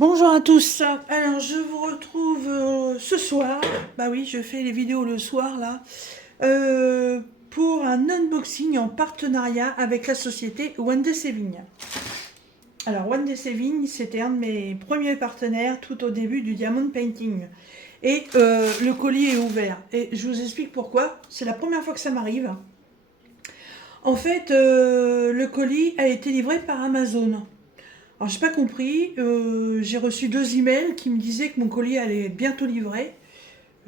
Bonjour à tous, alors je vous retrouve ce soir, bah oui je fais les vidéos le soir là, pour un unboxing en partenariat avec la société One Day Saving. Alors One Day Saving c'était un de mes premiers partenaires tout au début du diamond painting. Et le colis est ouvert et je vous explique pourquoi, c'est la première fois que ça m'arrive. En fait le colis a été livré par Amazon. Alors j'ai pas compris, j'ai reçu 2 emails qui me disaient que mon colis allait être bientôt livré.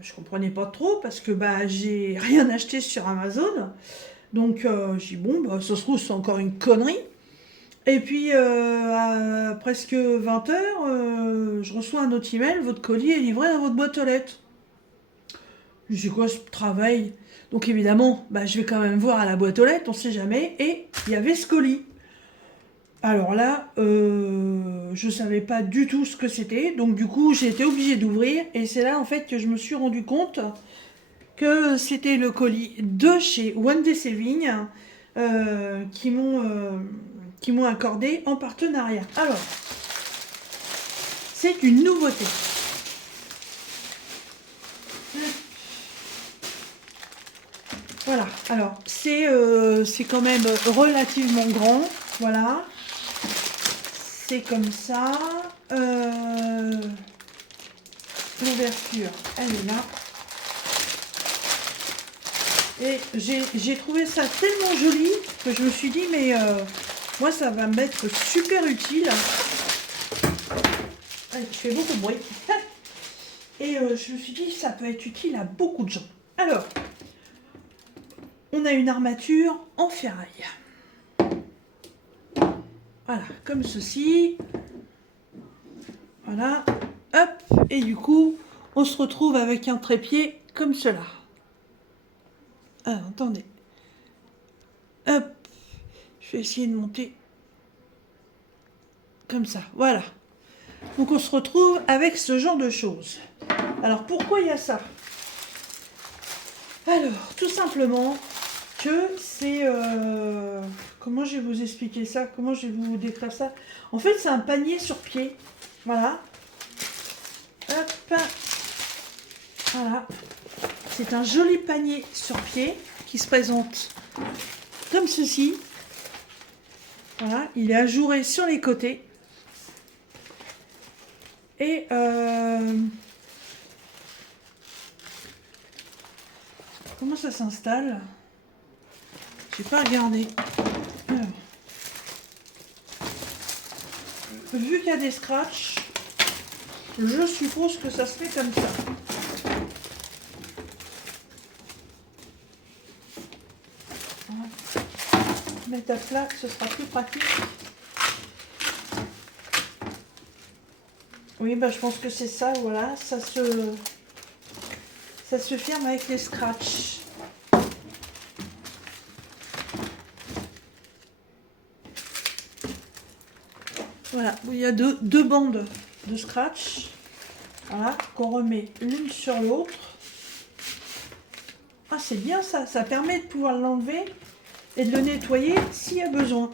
Je comprenais pas trop parce que bah j'ai rien acheté sur Amazon. Donc j'ai dit bon bah ça se trouve c'est encore une connerie. Et puis à presque 20 h, je reçois un autre email, votre colis est livré dans votre boîte aux lettres. Je dis quoi ce travail? Donc évidemment, bah, je vais quand même voir à la boîte aux lettres, on sait jamais, et il y avait ce colis. Alors là, je savais pas du tout ce que c'était, donc du coup j'ai été obligée d'ouvrir et c'est là en fait que je me suis rendu compte que c'était le colis de chez One Day Saving qui m'ont accordé en partenariat. Alors, c'est une nouveauté. Voilà, alors c'est quand même relativement grand, voilà. C'est comme ça. L'ouverture, elle est là. Et j'ai trouvé ça tellement joli que je me suis dit, mais moi, ça va m'être super utile. Allez, je fais beaucoup de bruit. Et je me suis dit, ça peut être utile à beaucoup de gens. Alors, on a une armature en ferraille. Voilà, comme ceci. Voilà, hop, et du coup, on se retrouve avec un trépied comme cela. Alors, attendez. Hop, je vais essayer de monter comme ça, voilà. Donc on se retrouve avec ce genre de choses. Alors, pourquoi il y a ça? Alors, tout simplement que c'est... comment je vais vous expliquer ça? Comment je vais vous décrire ça? En fait, c'est un panier sur pied. Voilà. Hop. Voilà. C'est un joli panier sur pied qui se présente comme ceci. Voilà. Il est ajouré sur les côtés. Et... comment ça s'installe? J'ai pas regardé. Alors. Vu qu'il y a des scratchs, je suppose que ça se fait comme ça. Voilà. Mettre à plat, ce sera plus pratique. Oui, bah je pense que c'est ça, voilà. Ça se ferme avec les scratchs. Voilà, il y a deux bandes de scratch, voilà, qu'on remet l'une sur l'autre. Ah, c'est bien ça, ça permet de pouvoir l'enlever et de le nettoyer s'il y a besoin.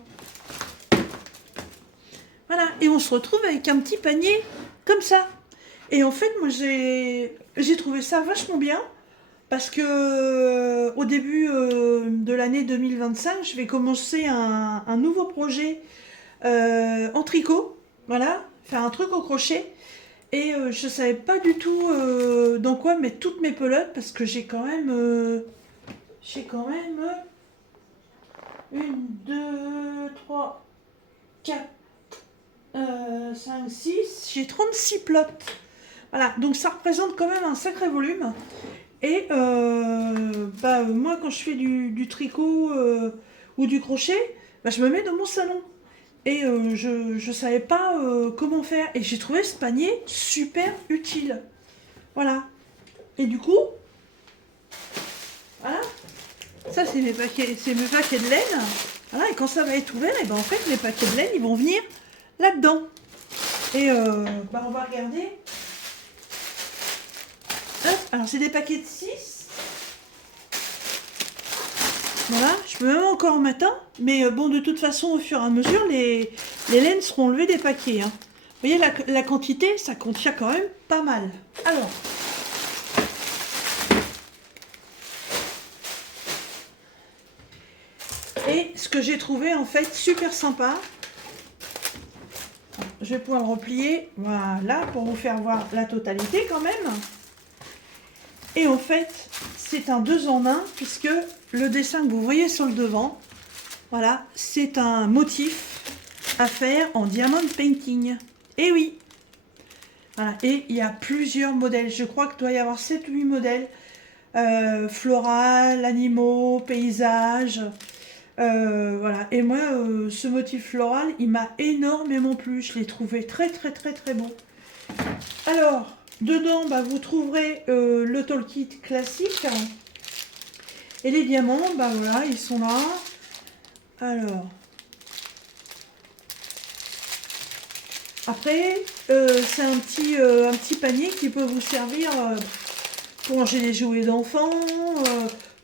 Voilà, et on se retrouve avec un petit panier comme ça. Et en fait, moi j'ai trouvé ça vachement bien parce que au début de l'année 2025, je vais commencer un nouveau projet en tricot, voilà, faire un truc au crochet. Et je savais pas du tout dans quoi mettre toutes mes pelotes parce que j'ai quand même 1, 2, 3, 4, 5, 6, j'ai 36 plots. Voilà, donc ça représente quand même un sacré volume. Et moi quand je fais du tricot ou du crochet, bah, je me mets dans mon salon. Et je savais pas comment faire. Et j'ai trouvé ce panier super utile. Voilà. Et du coup, voilà. Ça, c'est mes paquets de laine. Voilà. Et quand ça va être ouvert, et ben en fait, les paquets de laine, ils vont venir là-dedans. Et on va regarder. Hop. Alors, c'est des paquets de 6. Voilà, je peux même encore en matin, mais bon, de toute façon, au fur et à mesure, les laines seront levées des paquets. Hein. Vous voyez, la quantité, ça contient quand même pas mal. Alors, et ce que j'ai trouvé en fait super sympa, je vais pouvoir le replier, voilà, pour vous faire voir la totalité quand même. Et en fait, c'est un 2 en 1, puisque le dessin que vous voyez sur le devant, voilà, c'est un motif à faire en diamond painting. Et oui, voilà. Et il y a plusieurs modèles, je crois qu'il doit y avoir 7 ou 8 modèles, floral, animaux, paysages, voilà. Et moi, ce motif floral, il m'a énormément plu, je l'ai trouvé très beau. Alors, dedans, bah, vous trouverez le toolkit classique. Et les diamants, bah voilà, ils sont là. Alors, après, c'est un petit panier qui peut vous servir pour ranger des jouets d'enfants,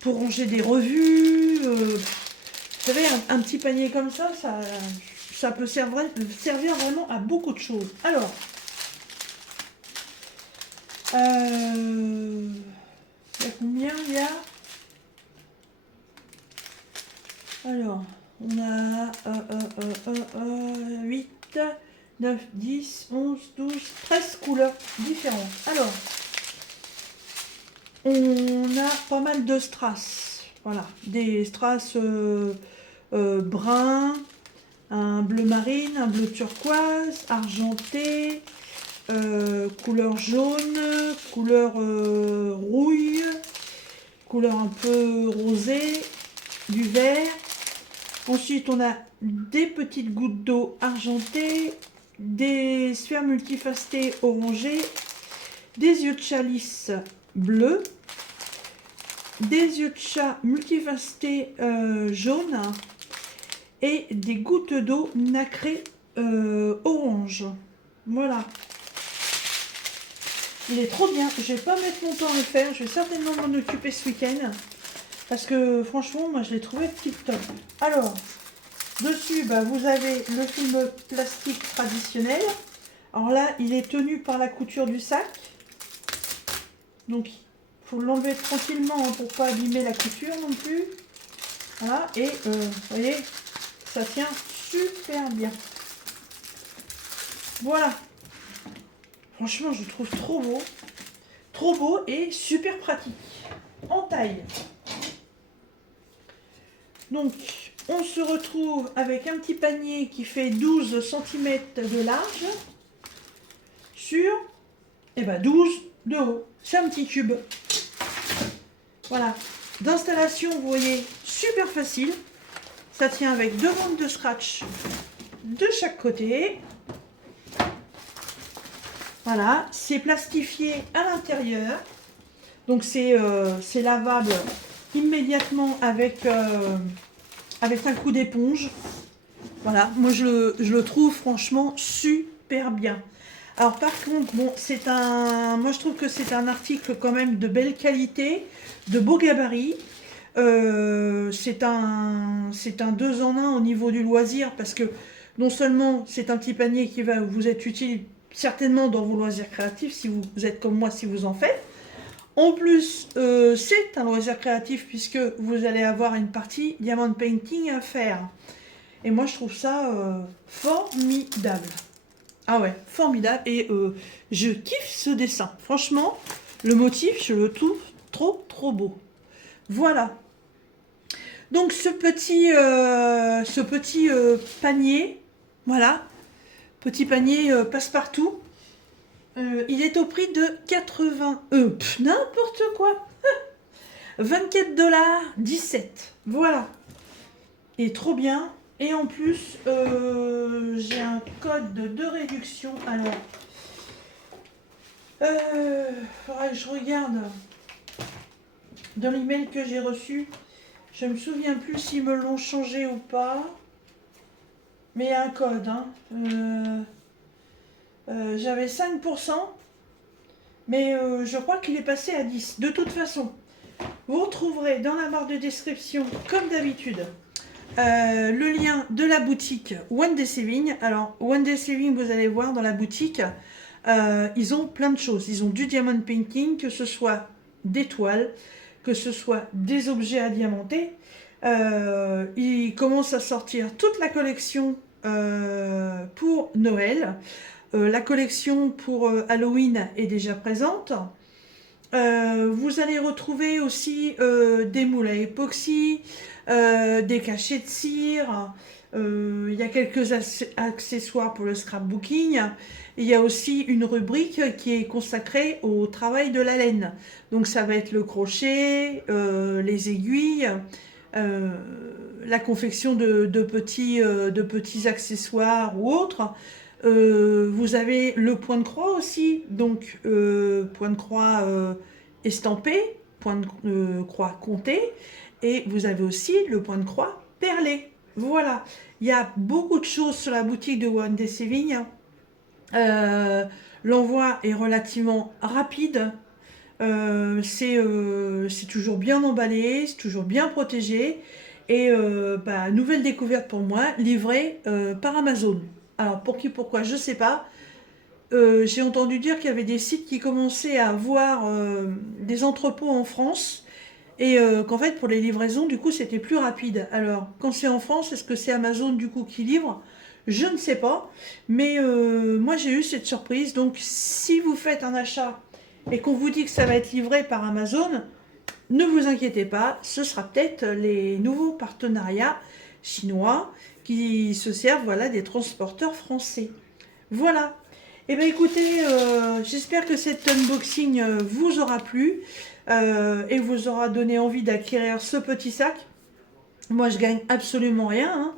pour ranger des revues. Vous savez, un petit panier comme ça peut servir vraiment à beaucoup de choses. Alors, il y a combien il y a? Alors, on a 8, 9, 10, 11, 12, 13 couleurs différentes. Alors, on a pas mal de strass. Voilà, des strass bruns, un bleu marine, un bleu turquoise, argenté, couleur jaune, couleur rouille, couleur un peu rosée, du vert. Ensuite, on a des petites gouttes d'eau argentées, des sphères multifacetées orangées, des yeux de chat lisses bleus, des yeux de chat multifacettés jaunes et des gouttes d'eau nacrées orange. Voilà. Il est trop bien. Je vais pas mettre mon temps à le faire. Je vais certainement m'en occuper ce week-end. Parce que franchement, moi je l'ai trouvé tip top. Alors, dessus, bah, vous avez le film plastique traditionnel. Alors là, il est tenu par la couture du sac. Donc, il faut l'enlever tranquillement hein, pour pas abîmer la couture non plus. Voilà, et vous voyez, ça tient super bien. Voilà. Franchement, je le trouve trop beau. Trop beau et super pratique. En taille. Donc, on se retrouve avec un petit panier qui fait 12 cm de large sur 12 de haut. C'est un petit cube. Voilà. D'installation, vous voyez, super facile. Ça tient avec 2 bandes de scratch de chaque côté. Voilà. C'est plastifié à l'intérieur. Donc, c'est lavable immédiatement avec un coup d'éponge. Voilà, moi je le trouve franchement super bien. Alors par contre, bon, moi je trouve que c'est un article quand même de belle qualité, de beau gabarit. C'est un 2 en 1 au niveau du loisir parce que non seulement c'est un petit panier qui va vous être utile certainement dans vos loisirs créatifs si vous êtes comme moi, si vous en faites. En plus, c'est un loisir créatif puisque vous allez avoir une partie diamond painting à faire. Et moi, je trouve ça formidable. Ah ouais, formidable. Et je kiffe ce dessin. Franchement, le motif, je le trouve trop beau. Voilà. Donc, ce petit panier, voilà, petit panier passe-partout. Il est au prix de 80... n'importe quoi. 24,17 $. Voilà. Et trop bien. Et en plus, j'ai un code de réduction. Alors, faudrait que je regarde dans l'email que j'ai reçu. Je me souviens plus s'ils me l'ont changé ou pas. Mais il y a un code. Hein. J'avais 5%, mais je crois qu'il est passé à 10. De toute façon, vous retrouverez dans la barre de description, comme d'habitude, le lien de la boutique One Day Saving. Alors, One Day Saving, vous allez voir dans la boutique, ils ont plein de choses. Ils ont du diamond painting, que ce soit des toiles, que ce soit des objets à diamanter. Ils commencent à sortir toute la collection pour Noël. La collection pour Halloween est déjà présente. Vous allez retrouver aussi des moules à époxy, des cachets de cire, il y a quelques accessoires pour le scrapbooking. Il y a aussi une rubrique qui est consacrée au travail de la laine. Donc ça va être le crochet, les aiguilles, la confection de petits accessoires ou autres. Vous avez le point de croix aussi, donc point de croix estampé, point de croix compté, et vous avez aussi le point de croix perlé. Voilà, il y a beaucoup de choses sur la boutique de One Day Saving. L'envoi est relativement rapide, c'est toujours bien emballé, c'est toujours bien protégé, et nouvelle découverte pour moi, livré par Amazon. Alors pour qui, pourquoi, je sais pas. J'ai entendu dire qu'il y avait des sites qui commençaient à avoir des entrepôts en France et qu'en fait pour les livraisons du coup c'était plus rapide. Alors quand c'est en France, est-ce que c'est Amazon du coup qui livre? Je ne sais pas, mais moi j'ai eu cette surprise. Donc si vous faites un achat et qu'on vous dit que ça va être livré par Amazon, ne vous inquiétez pas, ce sera peut-être les nouveaux partenariats chinois qui se servent, voilà, des transporteurs français. Voilà. Eh bien écoutez, j'espère que cet unboxing vous aura plu et vous aura donné envie d'acquérir ce petit sac. Moi je gagne absolument rien, hein.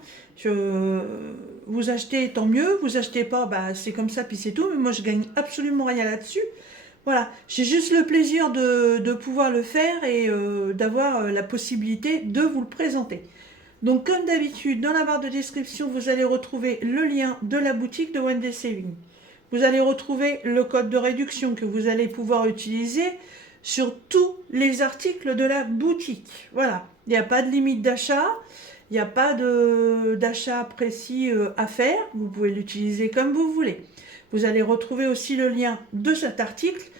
Vous achetez, tant mieux, vous achetez pas, bah, c'est comme ça puis c'est tout, mais moi je gagne absolument rien là-dessus. Voilà, j'ai juste le plaisir de pouvoir le faire et d'avoir la possibilité de vous le présenter. Donc comme d'habitude, dans la barre de description, vous allez retrouver le lien de la boutique de One Day Saving. Vous allez retrouver le code de réduction que vous allez pouvoir utiliser sur tous les articles de la boutique. Voilà, il n'y a pas de limite d'achat, il n'y a pas d'achat précis à faire, vous pouvez l'utiliser comme vous voulez. Vous allez retrouver aussi le lien de cet article.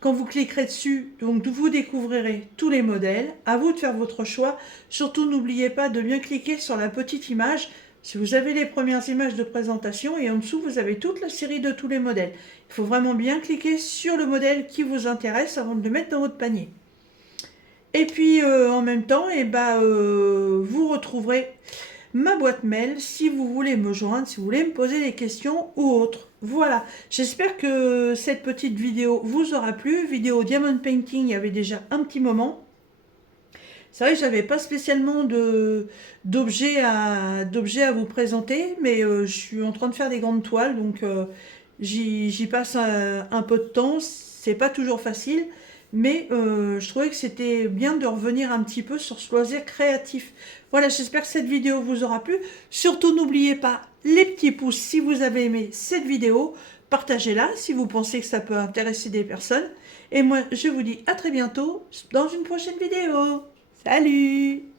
Quand vous cliquerez dessus, donc vous découvrirez tous les modèles. À vous de faire votre choix. Surtout, n'oubliez pas de bien cliquer sur la petite image. Si vous avez les premières images de présentation et en dessous, vous avez toute la série de tous les modèles. Il faut vraiment bien cliquer sur le modèle qui vous intéresse avant de le mettre dans votre panier. Et puis, en même temps, vous retrouverez ma boîte mail si vous voulez me joindre, si vous voulez me poser des questions ou autres. Voilà, j'espère que cette petite vidéo vous aura plu. Vidéo Diamond Painting, il y avait déjà un petit moment. C'est vrai que j'avais pas spécialement d'objets à vous présenter, mais je suis en train de faire des grandes toiles, donc j'y passe un peu de temps. C'est pas toujours facile, mais je trouvais que c'était bien de revenir un petit peu sur ce loisir créatif. Voilà, j'espère que cette vidéo vous aura plu. Surtout, n'oubliez pas les petits pouces si vous avez aimé cette vidéo. Partagez-la si vous pensez que ça peut intéresser des personnes. Et moi, je vous dis à très bientôt dans une prochaine vidéo. Salut!